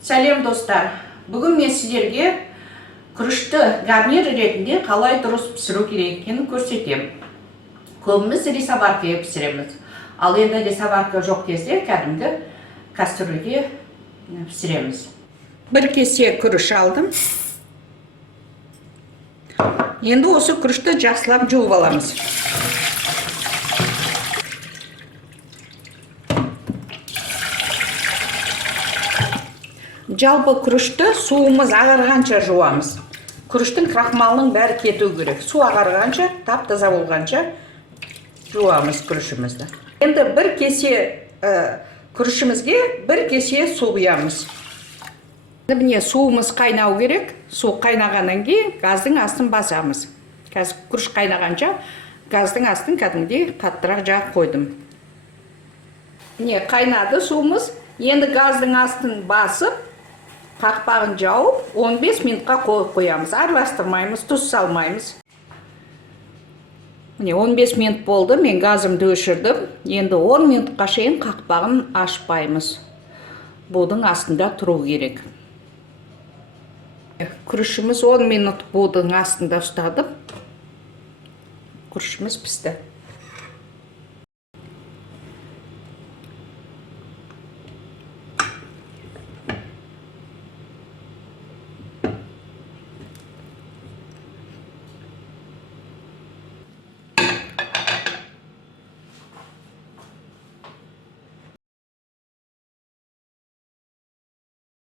Сәлем достар. Бүгін мен сіздерге күрішті гарнир ретінде қалай дұрыс пісіру керек екенін көрсетемін. Көбіміз рисоваркаға пісіреміз. Ал енді рисоварка жоқ кезде кәдімгі кастрюльге пісіреміз. Бір кесе күріш алдым. Енді осы күрішті жақсылап жуып аламыз. Жалпы күрішті суымыз ағарғанша жуамыз. Күріштің крахмалының бәрі кету керек. Су ағарғанша, тап-таза болғанша жуамыз күрішімізді. Енді бір кесе күрішімізге бір кесе су құямыз. Міне суымыз қайнау керек. Су қайнағаннан кейін газдың астын басамыз. Қазір күріш қайнағанша газдың астын кәдімгідей қаттырақ жағып қойдым. Міне қайнады суымыз. Енді газдың астын басып, қақпағын жауып 15 минутқа қойып қоямыз. Араластырмаймыз, тұз салмаймыз. Міне 15 минут болды, мен газымды өшірдім. Енді 10 минутқа шейін қақпағын ашпаймыз. Будың астында тұру керек. Күрішіміз 10 минут будың астында ұстадым. Күрішіміз пісті.